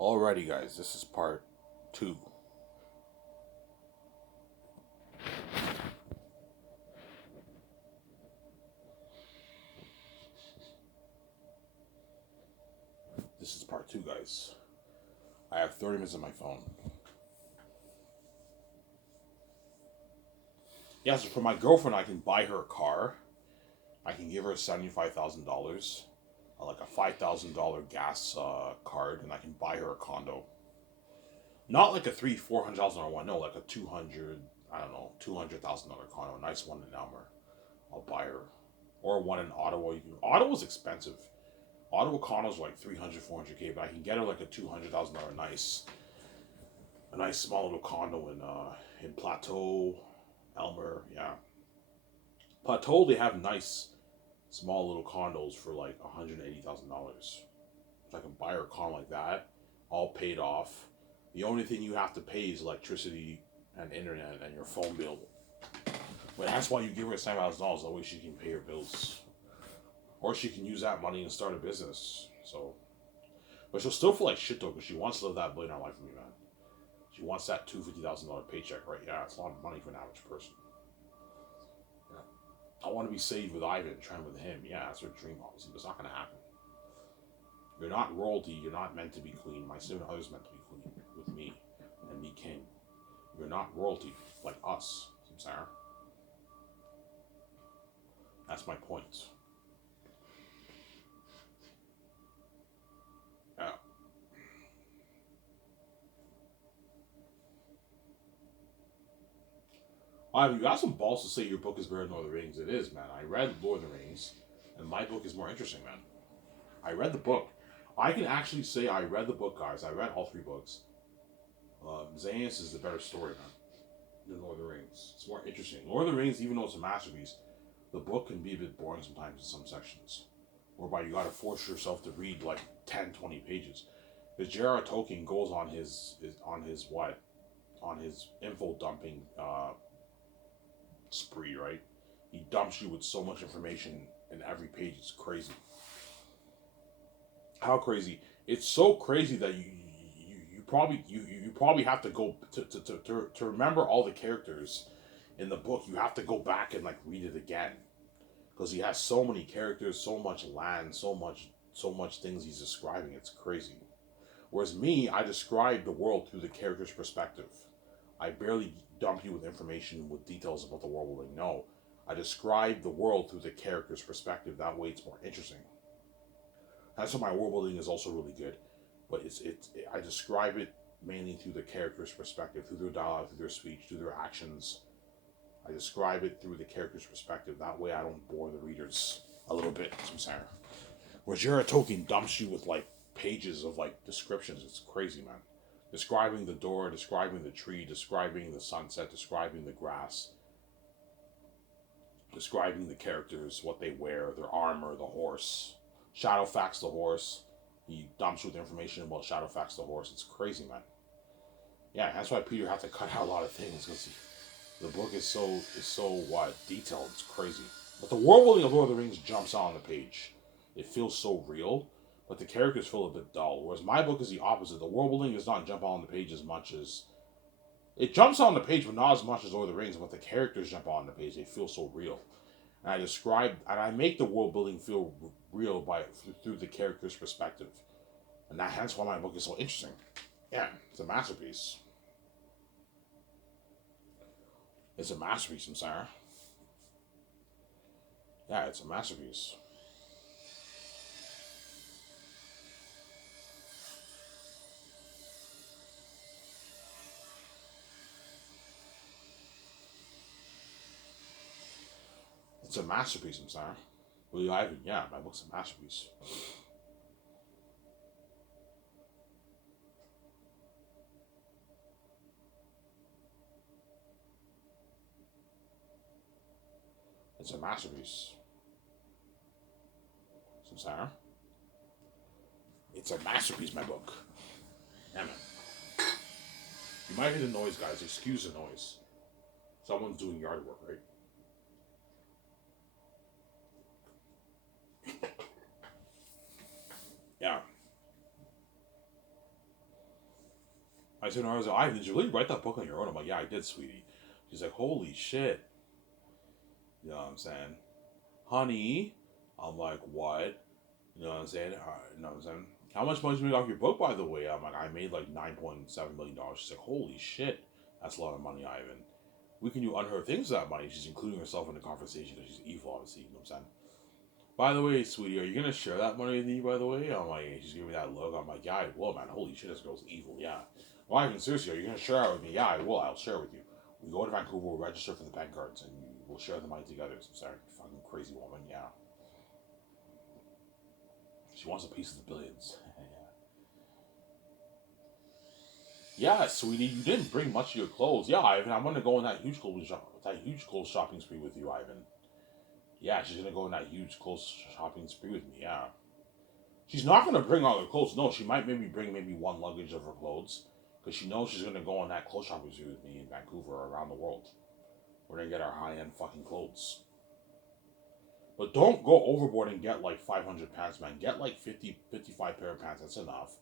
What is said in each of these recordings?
Alrighty, guys, this is part two. This is part two, guys. I have 30 minutes on my phone. Yeah, so for my girlfriend, I can buy her a car. I can give her $75,000, like a $5,000 gas card, and I can buy her a condo. Not like a $400,000 one, no, like a 200, I don't know, $200,000 condo, a nice one in Elmer. I'll buy her, or one in Ottawa. Ottawa's expensive. Ottawa condos are like 300, 400K, but I can get her like a $200,000 a nice small little condo in Plateau, Elmer. Yeah, Plateau, they have nice small little condos for like $180,000. So I can buy her a condo like that, all paid off. The only thing you have to pay is electricity and internet and your phone bill. But that's why you give her $7,000. That way she can pay her bills, or she can use that money and start a business. So, but she'll still feel like shit though, because she wants to live that billionaire life with me, man. She wants that $250,000 paycheck, right? Yeah, it's a lot of money for an average person. Yeah. I want to be saved with Ivan, trying with him. Yeah, that's her dream, obviously, but it's not going to happen. You're not royalty. You're not meant to be queen. My 7 others meant to be queen with me and me king. You're not royalty like us, Sarah. That's my point. Yeah. You got some balls to say your book is better than Lord of the Rings. It is, man. I read Lord of the Rings, and my book is more interesting, man. I read the book. I can actually say I read the book, guys. I read all three books. Xanus is the better story, man, than Lord of the Rings. It's more interesting. Lord of the Rings, even though it's a masterpiece, the book can be a bit boring sometimes in some sections, whereby you got to force yourself to read like 10, 20 pages. Because J.R.R. Tolkien goes on his info dumping spree, right? He dumps you with so much information in every page. It's crazy. How crazy? It's so crazy that you probably have to go to remember all the characters in the book. You have to go back and like read it again, because he has so many characters, so much land, so much things he's describing. It's crazy. Whereas me, I describe the world through the character's perspective. I barely dump you with information with details about the world building. No, I describe the world through the character's perspective. That way, it's more interesting. That's why my world building is also really good. But I describe it mainly through the character's perspective, through their dialogue, through their speech, through their actions. I describe it through the character's perspective. That way, I don't bore the readers a little bit. I'm saying. Whereas Jared Tolkien dumps you with like pages of like descriptions. It's crazy, man. Describing the door, describing the tree, describing the sunset, describing the grass, describing the characters, what they wear, their armor, the horse. Shadowfax the horse. He dumps you with information about Shadowfax the horse. It's crazy, man. Yeah, that's why Peter had to cut out a lot of things, because the book is so what detailed. It's crazy. But the world building of Lord of the Rings jumps out on the page. It feels so real, but the characters feel a bit dull. Whereas my book is the opposite. The world building does not jump out on the page as much as it jumps on the page, but not as much as Lord of the Rings. But the characters jump on the page. They feel so real. And I make the world building feel real through the character's perspective, and hence why my book is so interesting. Yeah, it's a masterpiece. It's a masterpiece, I'm sorry. Yeah, it's a masterpiece. It's a masterpiece, I'm sorry. Well, yeah, my book's a masterpiece. It's a masterpiece. I'm sorry. It's a masterpiece, my book. Yeah, man. You might hear the noise, guys. Excuse the noise. Someone's doing yard work, right? Yeah. I said, I was like, Ivan, did you really write that book on your own? I'm like, yeah, I did, sweetie. She's like, holy shit. You know what I'm saying? Honey. I'm like, what? You know what I'm saying? You know what I'm saying? How much money did you make off your book, by the way? I'm like, I made like $9.7 million. She's like, holy shit. That's a lot of money, Ivan. We can do unheard things with that money. She's including herself in the conversation because she's evil, obviously. You know what I'm saying? By the way, sweetie, are you going to share that money with me, by the way? I'm like, she's giving me that look. I'm like, yeah, I will, man. Holy shit, this girl's evil, yeah. Well, Ivan, seriously, are you going to share it with me? Yeah, I will. I'll share it with you. We go to Vancouver, we'll register for the bank cards, and we'll share the money together. So, sorry, fucking crazy woman, yeah. She wants a piece of the billions. Yeah, sweetie, you didn't bring much of your clothes. Yeah, Ivan, I'm gonna go on that huge clothes shopping spree with you, Ivan. Yeah, she's gonna go on that huge clothes shopping spree with me. Yeah, she's not gonna bring all her clothes. No, she might maybe bring maybe one luggage of her clothes because she knows she's gonna go on that clothes shopping spree with me in Vancouver or around the world. We're gonna get our high end fucking clothes. But don't go overboard and get like 500 pants, man. Get like 50, 55 pair of pants. That's enough.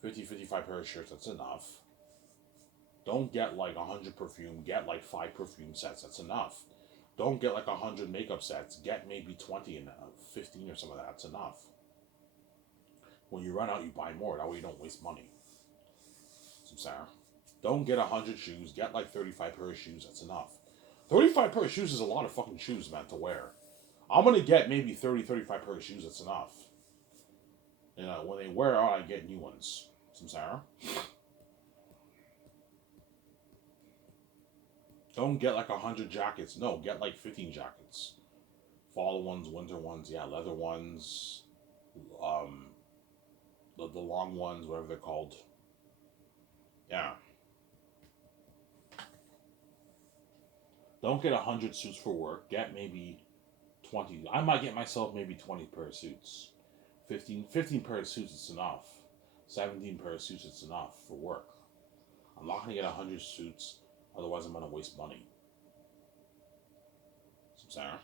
50, 55 pair of shirts. That's enough. Don't get like 100 perfume. Get like 5 perfume sets. That's enough. Don't get like 100 makeup sets. Get maybe 20 and 15 or some of that. That's enough. When you run out, you buy more. That way you don't waste money. Some Sarah. Don't get 100 shoes. Get like 35 pair of shoes. That's enough. 35 pair of shoes is a lot of fucking shoes, man, to wear. I'm gonna get maybe 30, 35 pair of shoes. That's enough. You know, when they wear out, I get new ones. Some Sarah. Don't get like 100 jackets. No, get like 15 jackets. Fall ones, winter ones, yeah, leather ones, um, the long ones, whatever they're called. Yeah. Don't get 100 suits for work. Get maybe 20. I might get myself maybe 20 pair of suits. 15 pair of suits, it's enough. 17 pair of suits, it's enough for work. I'm not going to get 100 suits, otherwise I'm going to waste money. Some Sarah.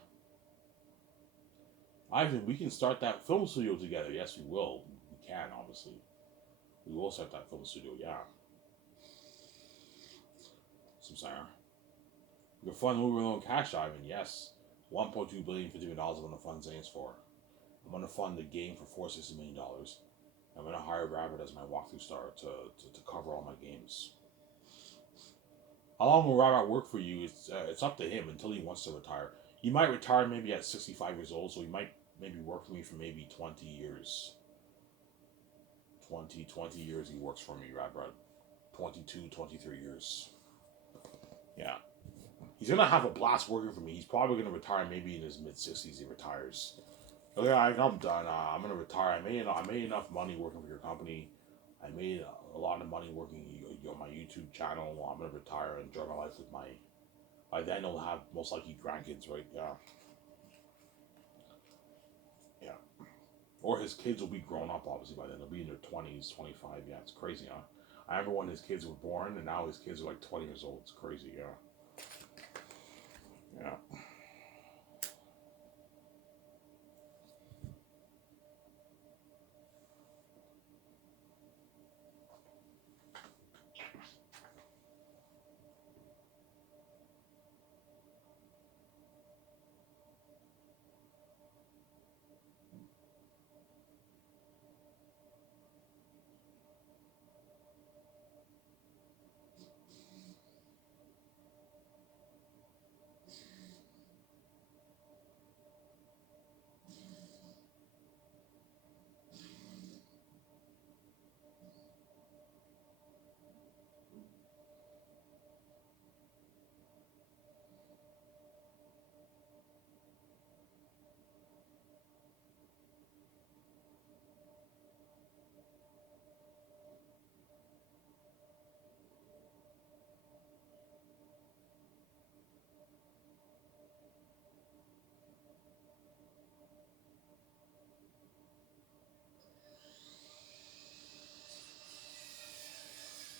Ivan, we can start that film studio together. Yes, we will. We can, obviously. We will start that film studio, yeah. Some Sarah. Your fund moving on cash, Ivan. Yes. $1.2 billion, $50 million I'm going to fund Xanus for. I'm going to fund the game for $460 million. I'm going to hire Rabbit as my walkthrough star to cover all my games. How long will Rabbit work for you? It's up to him until he wants to retire. He might retire maybe at 65 years old, so he might maybe work for me for maybe 20 years. 20 years he works for me, Rabbit. 22, 23 years. Yeah. He's going to have a blast working for me. He's probably going to retire maybe in his mid-60s. He retires. Okay, I'm done. I'm going to retire. I made enough money working for your company. I made a lot of money working on my YouTube channel. I'm going to retire and enjoy my life with my... By then, I'll have most likely grandkids, right? Yeah. Yeah. Or his kids will be grown up, obviously, by then. They'll be in their 20s, 25. Yeah, it's crazy, huh? I remember when his kids were born, and now his kids are like 20 years old. It's crazy, yeah. Yeah.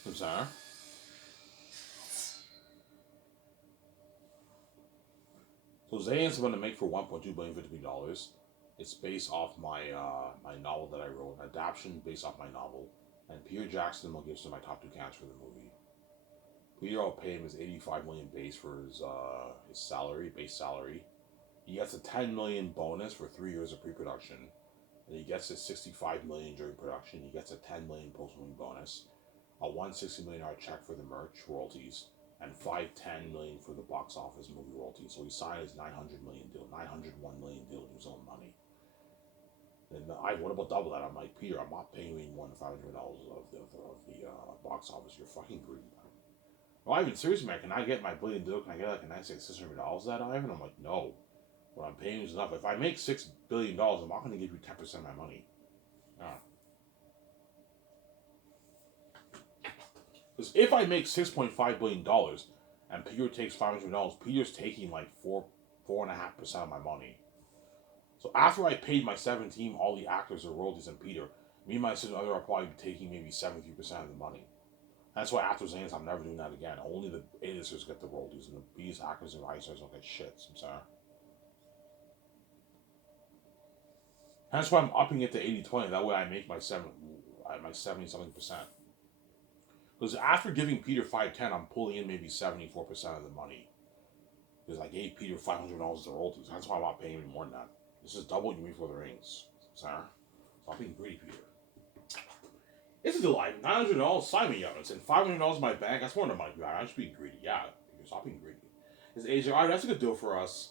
I'm sorry. So Zane's going to make for $1.2 billion, $50 million. It's based off my my novel that I wrote, an adaptation based off my novel. And Peter Jackson and Mel Gibson are my top two candidates for the movie. Peter, I'll pay him his 85 million base for his salary, base salary. He gets a 10 million bonus for 3 years of pre-production, and he gets his 65 million during production. He gets a 10 million post-movie bonus, a $160 million check for the merch royalties, and 510 million for the box office movie royalties. So he signed his 900 million deal, 901 million deal with his own money. And what about double that? I'm like, Peter, I'm not paying you more than $500 of the box office. You're fucking greedy, man. Well, Ivan, seriously, man, can I get my billion deal? Can I get like a nice $600 that, Ivan? I'm like, no. What I'm paying is enough. If I make $6 billion, I'm not going to give you 10% of my money. Because if I make $6.5 billion and Peter takes $500, Peter's taking like 4.5% of my money. So after I paid my 7 team, all the actors, the royalties, and Peter, me and my sister and other are probably taking maybe 73% of the money. That's why after Xanus, I'm never doing that again. Only the A-listers get the royalties, and the B actors and writers don't get shit. I'm sorry. That's why I'm upping it to 80-20. That way I make my 70-something percent. Because after giving Peter 510, I'm pulling in maybe 74% of the money. Because I gave Peter $500 of royalties. That's why I'm not paying him more than that. This is double you me for the rings, Sarah. Stop being greedy, Peter. It's a delight. $900, sign me up. It's in $500 in my bank. That's more than money. I'm just being greedy. Yeah, stop being greedy. His AJ, alright, that's a good deal for us.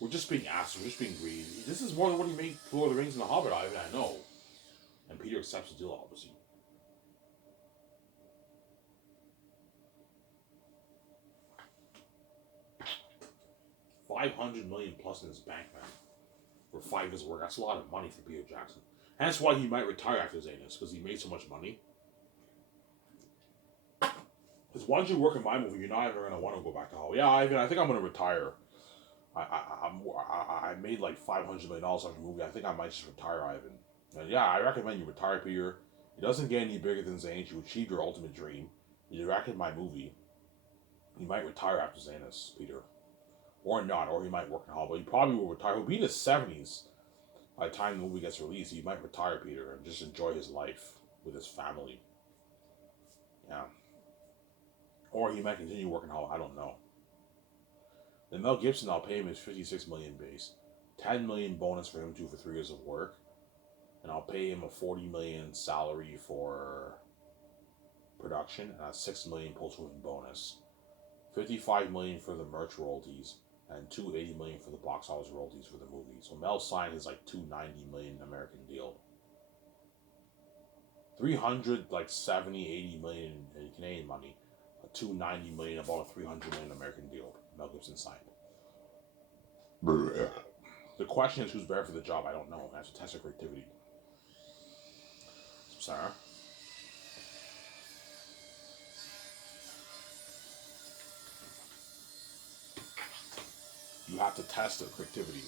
We're just being asked. We're just being greedy. This is more than what he made Lord of the Rings and The Hobbit, I know. And Peter accepts the deal, obviously. $500 million plus in his bank, man. For 5 years' work. That's a lot of money for Peter Jackson. And that's why he might retire after Xanus, because he made so much money. Because once you work in my movie, you're not ever going to want to go back to Hollywood. Yeah, I think I'm going to retire. I made like $500 million off the movie. I think I might just retire, Ivan. And yeah, I recommend you retire, Peter. It doesn't get any bigger than Xanus. You achieved your ultimate dream. You directed my movie. You might retire after Xanus, Peter. Or not, or he might work in Hollywood. He probably will retire. He'll be in his 70s by the time the movie gets released. He might retire, Peter, and just enjoy his life with his family. Yeah. Or he might continue working in Hollywood. I don't know. Then Mel Gibson, I'll pay him his $56 million base, $10 million bonus for him too for 3 years of work, and I'll pay him a $40 million salary for production and a $6 million post-movie bonus, $55 million for the merch royalties, and $280 million for the box office royalties for the movie. So Mel signed his like $290 million American deal. 300 like 70, 80 million in Canadian money, a 290 million, about a 300 million American deal. Mel Gibson signed. The question is who's better for the job. I don't know. That's a test of creativity. Sarah. You have to test the creativity.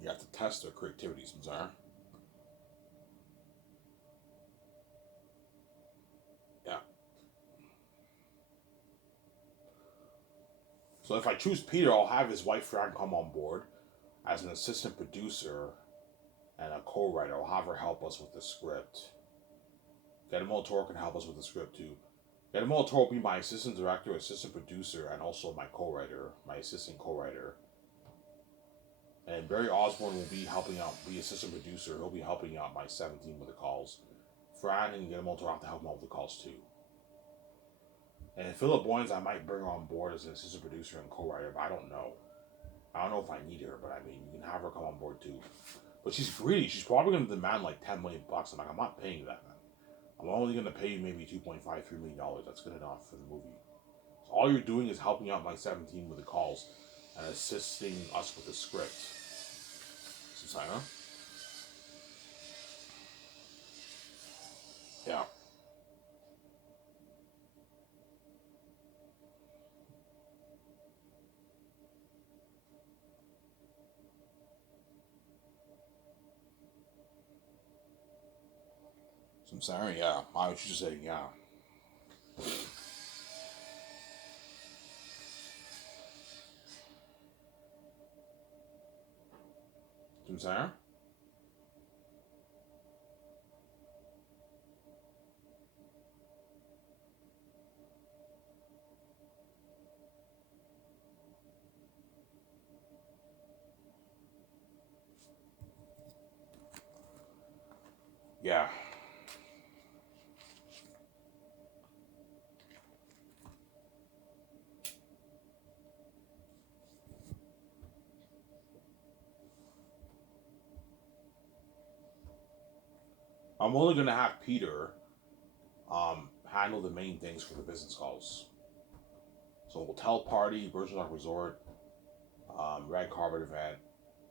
You have to test their creativity, Samsara. Yeah. So if I choose Peter, I'll have his wife Fran come on board as an assistant producer and a co-writer. I'll have her help us with the script. Guillermo del Toro can help us with the script too. Guillermo del Toro will be my assistant director, assistant producer, and also my co-writer, my assistant co-writer. And Barry Osborne will be helping out, be assistant producer. He'll be helping out my 17 with the calls. Fran and Guillermo del Toro have to help him out with the calls too. And Philip Boyens, I might bring her on board as an assistant producer and co-writer, but I don't know. I don't know if I need her, but I mean, you can have her come on board too. But she's greedy. She's probably going to demand like $10 million. I'm like, I'm not paying that, man. I'm only going to pay you maybe $2.5, $3 million. That's good enough for the movie. So all you're doing is helping out my 17 with the calls and assisting us with the script. So, huh? Yeah. So I'm sorry, yeah. I was just saying, yeah. I'm saying? Yeah. I'm only gonna have Peter handle the main things for the business calls. So hotel party, Virgin Rock Resort, red carpet event,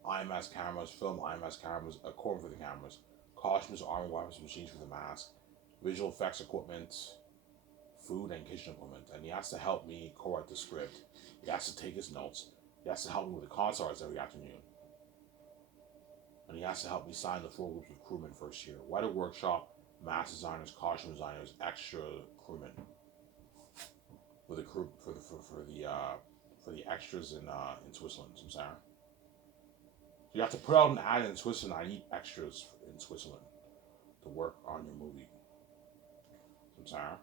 IMS cameras, film IMS cameras, equipment for the cameras, costumes, armor, weapons, machines for the mask, visual effects equipment, food and kitchen equipment. And he has to help me co-write the script. He has to take his notes. He has to help me with the concerts every afternoon. And he has to help me sign the 4 groups of crewmen first year. Weather workshop, mask designers, costume designers, extra crewmen for the crew for the extras in Switzerland. I'm sorry. So you have to put out an ad in Switzerland. I need extras in Switzerland to work on your movie. I'm sorry.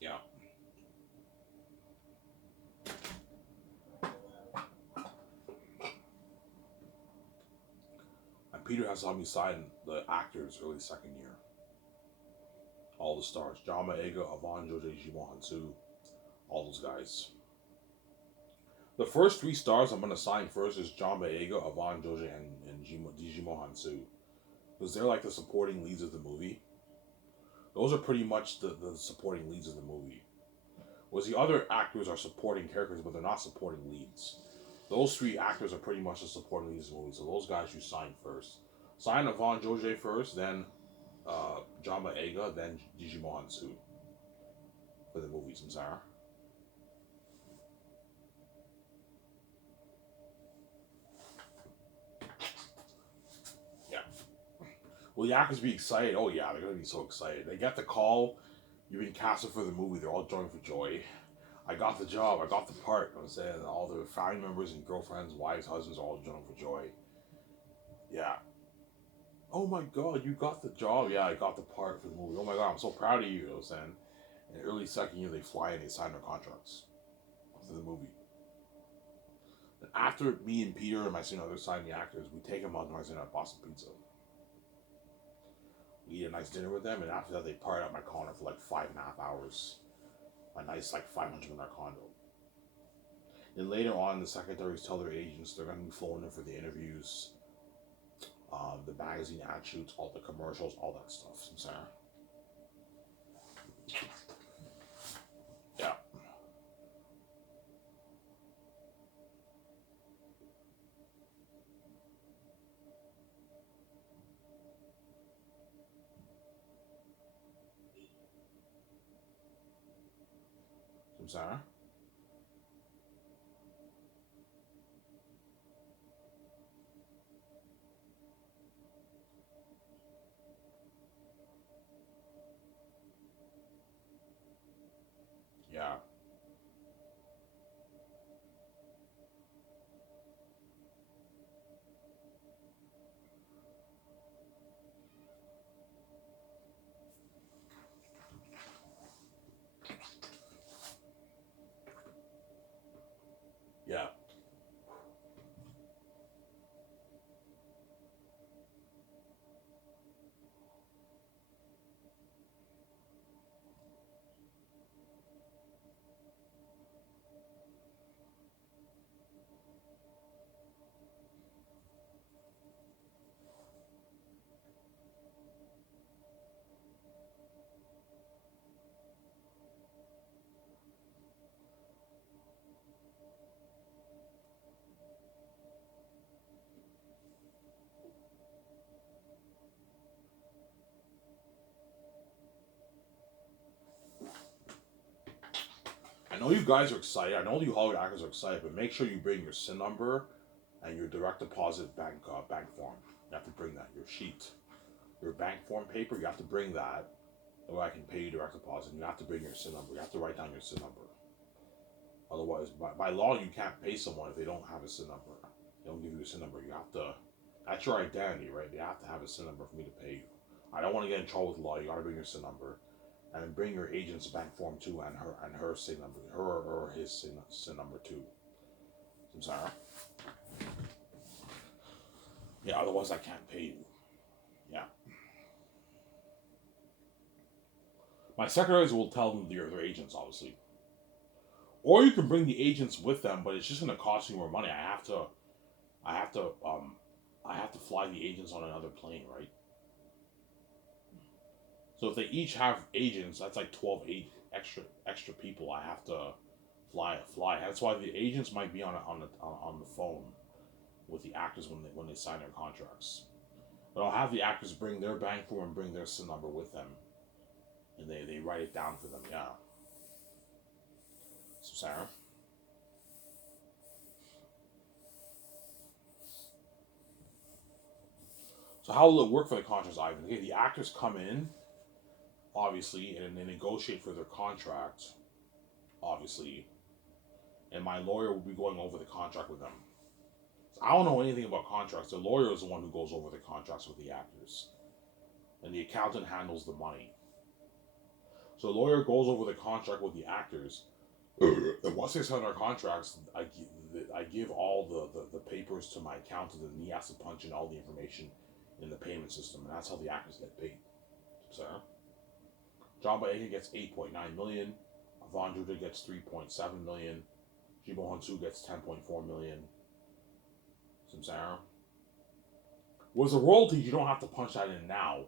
Yeah. And Peter has to help me sign the actors early second year. All the stars. John Maega, Avon, Jojo, Jimo Hansu, all those guys. The first 3 stars I'm gonna sign first is John Boyega, Avon Joji, and Dijimo Hansu. Because they're like the supporting leads of the movie. Those are pretty much the supporting leads of the movie. Whereas the other actors are supporting characters, but they're not supporting leads. Those 3 actors are pretty much the supporting leads of the movie. So those guys you sign first. Sign Avon Joji first, then John Boyega, then Dijimo Hansu for the movies. I'm sorry. Yeah. Will the actors be excited? Oh yeah, they're gonna be so excited. They get the call. You've been casted for the movie. They're all joining for joy. I got the job. I got the part. I'm saying all their family members and girlfriends, wives, husbands are all jumping for joy. Yeah. Oh my God, you got the job. Yeah, I got the part for the movie. Oh my God, I'm so proud of you. You know what I'm saying? In the early second year, they fly and they sign their contracts for the movie. And after me and Peter and my significant other sign the actors, we take them out to my at Boston Pizza. We eat a nice dinner with them, and after that, they part out my condo for like 5.5 hours. A nice like 500 in our condo. Then later on, the secretaries tell their agents they're going to be phoning in for the interviews, the magazine ad shoots, all the commercials, all that stuff. Sam Sarah. Yeah. Sam Sarah. Yeah. Yeah. I know you guys are excited. I know you Hollywood actors are excited, but make sure you bring your SIN number and your direct deposit bank form. You have to bring that. Your sheet, your bank form paper. You have to bring that. That way I can pay you direct deposit. You have to bring your SIN number. You have to write down your SIN number. Otherwise, by law, you can't pay someone if they don't have a SIN number. They don't give you a SIN number. You have to. That's your identity, right? They have to have a SIN number for me to pay you. I don't want to get in trouble with law. You got to bring your SIN number, and then bring your agent's bank form too, and her SIN number, her or his SIN number too. I'm sorry. Yeah. Otherwise, I can't pay you. Yeah. My secretaries will tell them their agents, obviously. Or you can bring the agents with them, but it's just going to cost you more money. I have to fly the agents on another plane, right? So if they each have agents, that's like 12 extra people I have to fly. That's why the agents might be on the phone with the actors when they sign their contracts. But I'll have the actors bring their bank form and bring their SIN number with them, and they write it down for them. Yeah. So Sarah. So how will it work for the contracts, Ivan? Okay, the actors come in, obviously, and they negotiate for their contract, obviously, and my lawyer will be going over the contract with them. So I don't know anything about contracts. The lawyer is the one who goes over the contracts with the actors, and the accountant handles the money. So the lawyer goes over the contract with the actors, and once they sign our contracts, I give all the papers to my accountant, and he has to punch in all the information in the payment system, and that's how the actors get paid. Sarah? John Boyega gets 8.9 million. Von Judah gets 3.7 million. Jibo Hansu gets 10.4 million. Sarah? With the royalties, you don't have to punch that in now.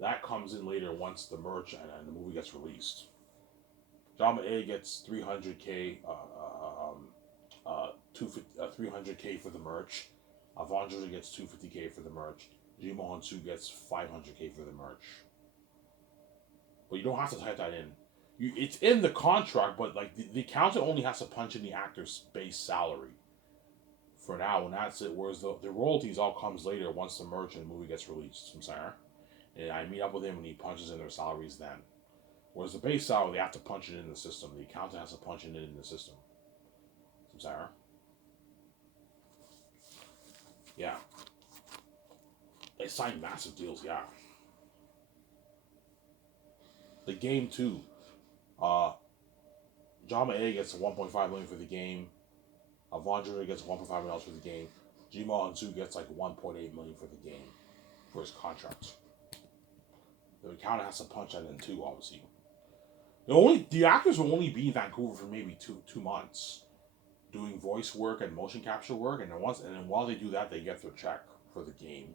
That comes in later once the merch and the movie gets released. John Boyega gets 300K, 300K for the merch. Von Judah gets 250K for the merch. Jibo Hansu gets 500K for the merch. But you don't have to type that in. It's in the contract, but like the accountant only has to punch in the actor's base salary for now, and that's it. Whereas the royalties all comes later once the merch and the movie gets released. I'm sorry. And I meet up with him and he punches in their salaries then. Whereas the base salary, they have to punch it in the system. The accountant has to punch it in the system. I'm sorry. Yeah. They signed massive deals, yeah. The game too. John Boyega gets 1.5 million for the game. Von Judah gets 1.5 million for the game. Jimo Hansu gets like 1.8 million for the game for his contract. The accountant has to punch that in too, obviously. The actors will only be in Vancouver for maybe two months, doing voice work and motion capture work, and then while they do that, they get their check for the game,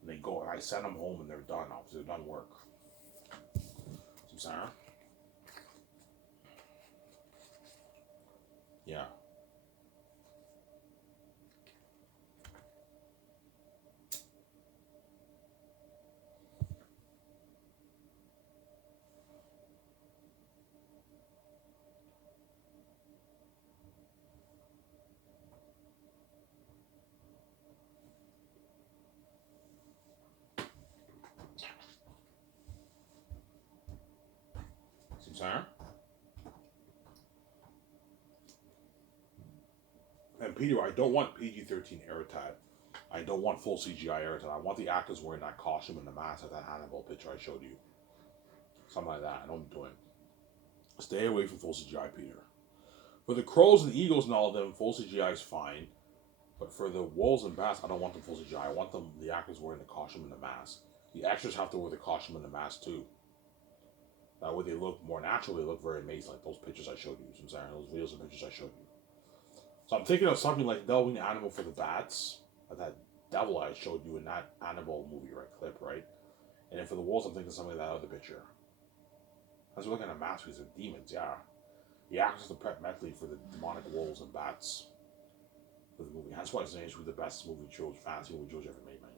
and they go. And I send them home, and they're done. Obviously, they're done work. Sarah? Yeah. Sarah? And Peter, I don't want PG-13 airtag. I don't want full CGI airtag. I want the actors wearing that costume and the mask, like that Hannibal picture I showed you. Something like that. I don't do it. Stay away from full CGI, Peter. For the crows and eagles and all of them, full CGI is fine. But for the wolves and bats, I don't want them full CGI. I want the actors wearing the costume and the mask. The extras have to wear the costume and the mask too. That way they look more natural. They look very amazing, like those pictures I showed you. Those videos and pictures I showed you. So I'm thinking of something like Delving Animal for the bats, like that devil I showed you in that Annabelle movie, right? Clip, right? And then for the wolves, I'm thinking something like that other picture. As we're looking at masterpieces of demons, yeah. The actors have to prep mentally for the demonic wolves and bats for the movie. That's why it's named the best movie George fantasy movie George ever made, man.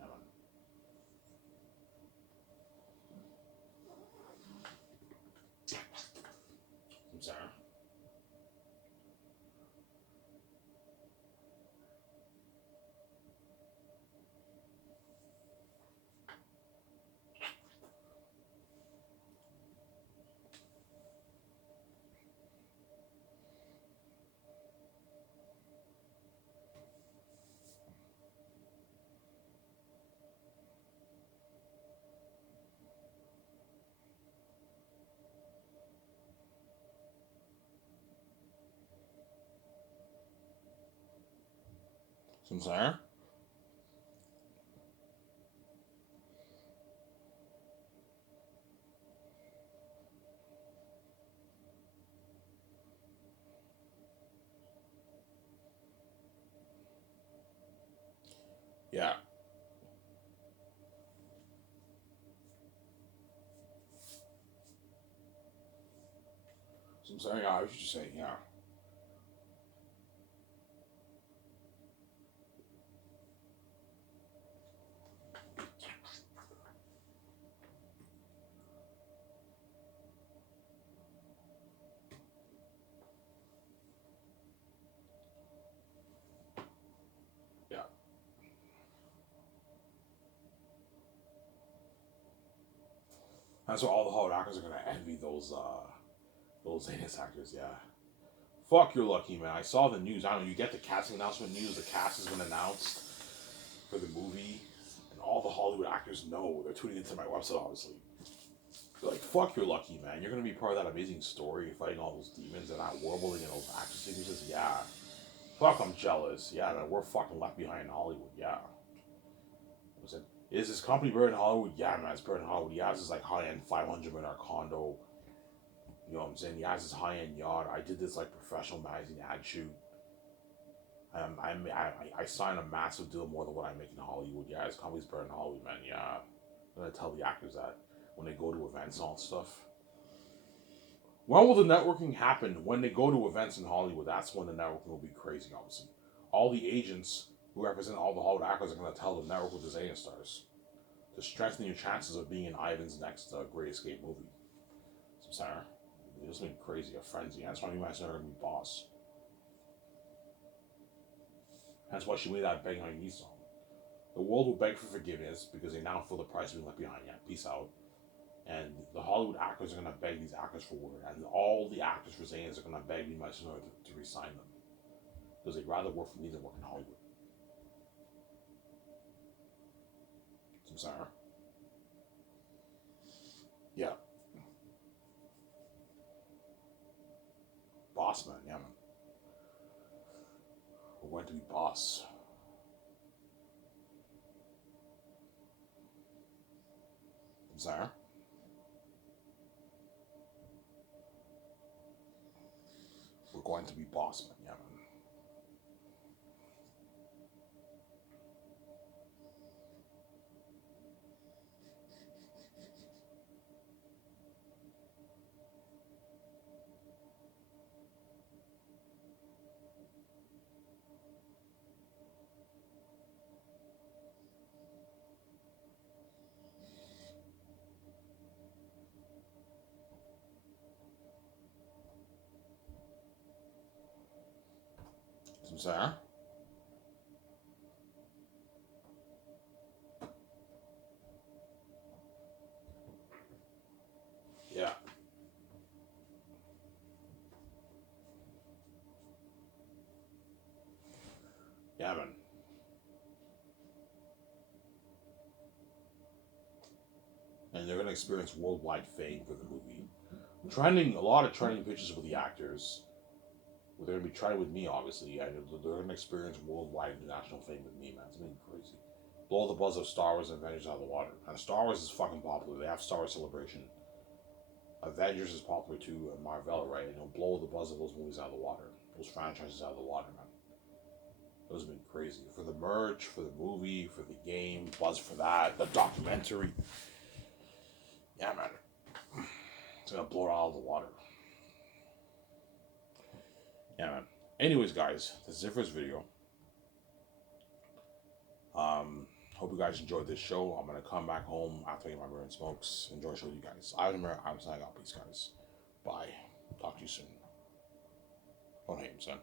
I'm sorry. See what I'm saying? Yeah. See what I'm saying? Yeah, I was just saying, yeah. Yeah. That's why all the Hollywood actors are gonna envy those Xanus actors, yeah. Fuck, you're lucky, man. I saw the news. I don't know, you get the casting announcement news, the cast has been announced for the movie, and all the Hollywood actors know. They're tuning into my website, obviously. They're like, fuck, you're lucky, man. You're gonna be part of that amazing story, fighting all those demons and that world building and those action sequences, yeah. Fuck, I'm jealous. Yeah, man, we're fucking left behind in Hollywood, yeah. Listen, is this company better in Hollywood? Yeah, man, it's better in Hollywood. Yeah, this is like high end $500 million condo. You know what I'm saying? Yeah, this is high end yacht. I did this like professional magazine ad shoot. I signed a massive deal more than what I make in Hollywood. Yeah, this company's better in Hollywood, man. Yeah, I'm gonna tell the actors that when they go to events and all that stuff. When will the networking happen? When they go to events in Hollywood, that's when the networking will be crazy, obviously. All the agents who represent all the Hollywood actors are going to tell the network with the Zeta stars to strengthen your chances of being in Ivan's next Great Escape movie. So, Sarah, it's been crazy, a frenzy. That's why you guys are going to be boss. That's why she made that Bang on Your Knees song. The world will beg for forgiveness because they now feel the price of being left behind. Yeah, peace out. And the Hollywood actors are going to beg these actors for work, and all the actors for Zanes are going to beg me much sooner to resign them because they'd rather work for me than work in Hollywood. I'm sorry. Yeah, boss man. Yeah, man. We're going to be boss. I'm sorry. We're going to be boss man. Yeah, man. I'm sorry. Yeah. Yeah, man. And they're going to experience worldwide fame for the movie. Trending, a lot of trending pictures with the actors. They're going to be trending with me, obviously. And they're going to experience worldwide international fame with me, man. It's going to be crazy. Blow the buzz of Star Wars and Avengers out of the water. And Star Wars is fucking popular. They have Star Wars Celebration. Avengers is popular too, and Marvel, right? And it'll blow the buzz of those movies out of the water. Those franchises out of the water, man. Those have been crazy. For the merch, for the movie, for the game, buzz for that, the documentary. Yeah, man. It's gonna blow it out of the water. Yeah, man. Anyways, guys, this is it for this video. Hope you guys enjoyed this show. I'm gonna come back home after I get my beer and smokes. Enjoy the show with you guys. I'm signing out. Peace, guys. Bye. Talk to you soon. Don't hate him, son.